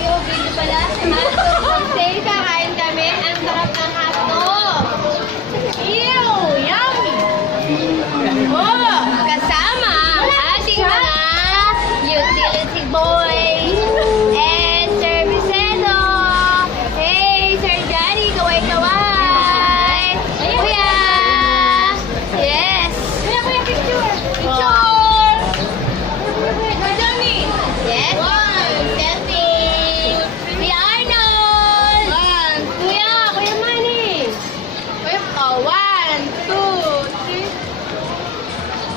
yung video pala. Hotdog sale, kakain kami. Ang sarap ng hotdog. Ew! Yummy! Oh! Kasama ang ating mga utility boys and servicero. Hey, Sir Johnny, kaway-kaway. Kuya! Yes! Kuya, picture! Picture! Sir Johnny! Yes! Selfie! Kuya Arnold! Kuya Manny! One, two, three.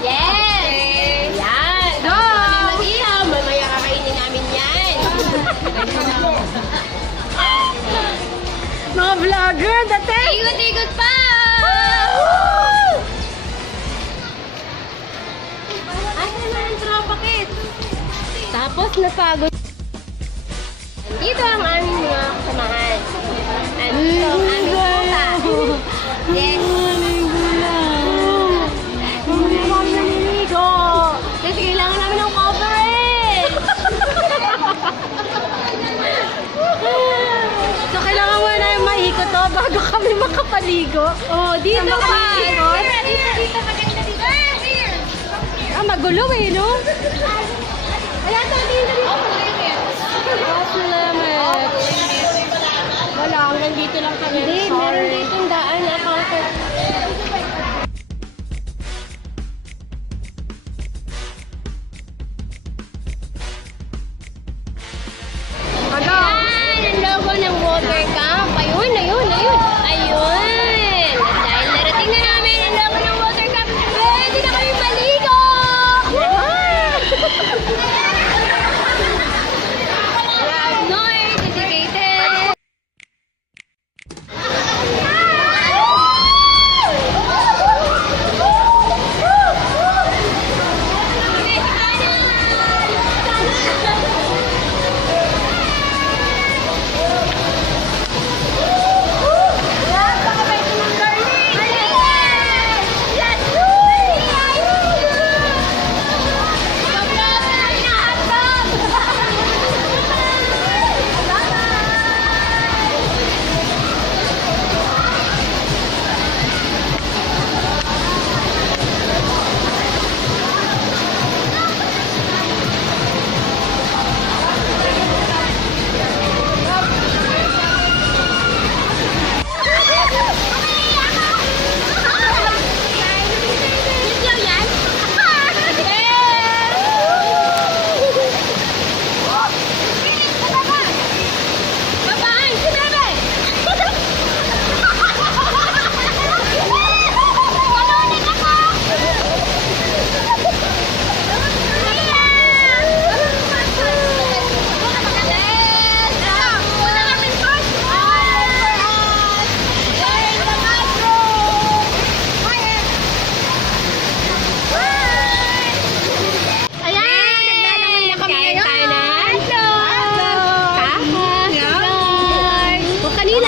Yes! Yan! Go! Mag-ihaw, mamaya kakainin namin yan. Mga vlogger, dati! Ikot-ikot pa! Asan na ang tropa kit? Tapos napagod. Dito ang aming mga kasamahan. Andito ang aming puta. Yes. Hindi kami naniligo. Kasi kailangan namin ng coverage. So, kailangan mo na yung maikot to bago kami makapaligo. Oh, dito Sa ka. makapaligo. Dito, maganda dito. Here. Magulo eh, no? Wala sa dito. Salamat. Wala, hanggang dito lang kami. Hindi, meron Sorry. dito ang daan na concert. Ano? Ayan, ang logo ng water camp. Ayun, ayun, ayun. Ayun. Dahil narating na namin ang logo ng water camp, pwede na kami maligo! North, dedicated.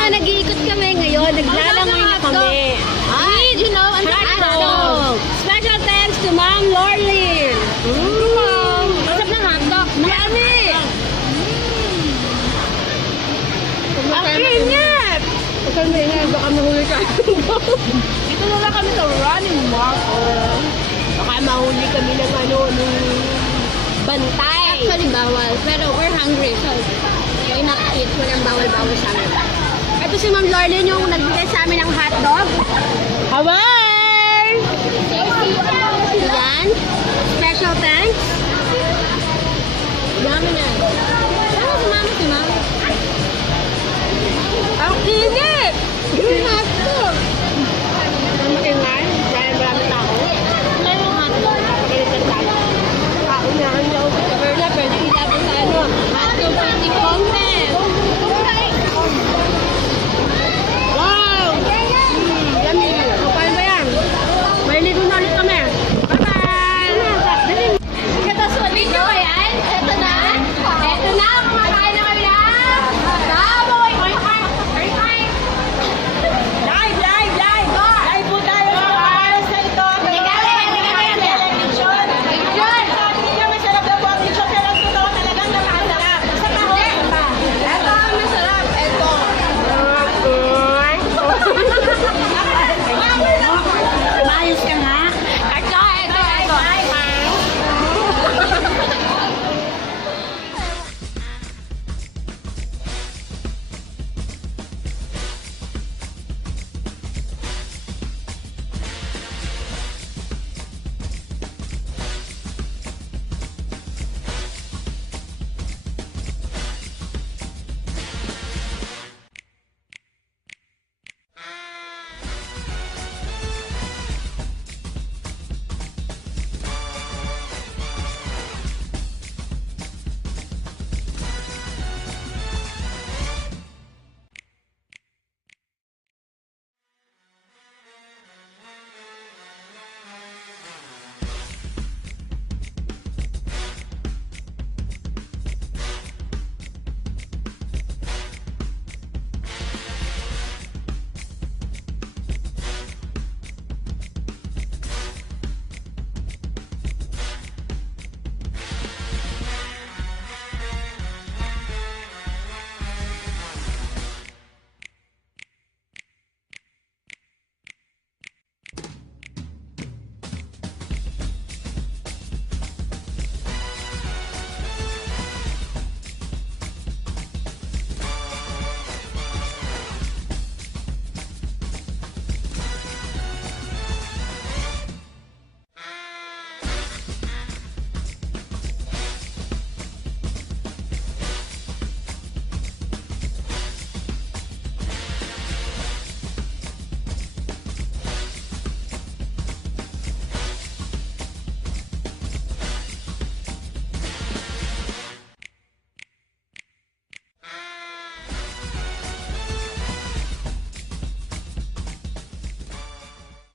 Nag-iikot kami ngayon, naglalangoy na kami. Did you know, ang hotdog. Special thanks to Ma'am Lorlyn. Masarap ng hotdog. Marami. Ang ingat. Huwag kang maingay, baka mahuli ka. Dito na lang kami sa running marker. Baka mahuli kami ng ng bantay. Actually, bawal. Pero we're hungry, so why not eat? Walang bawal-bawal sa amin. Ito si Ma'am Lorlyn yung nagbigay sa amin ng hotdog. Hawaii! Yan. Special thanks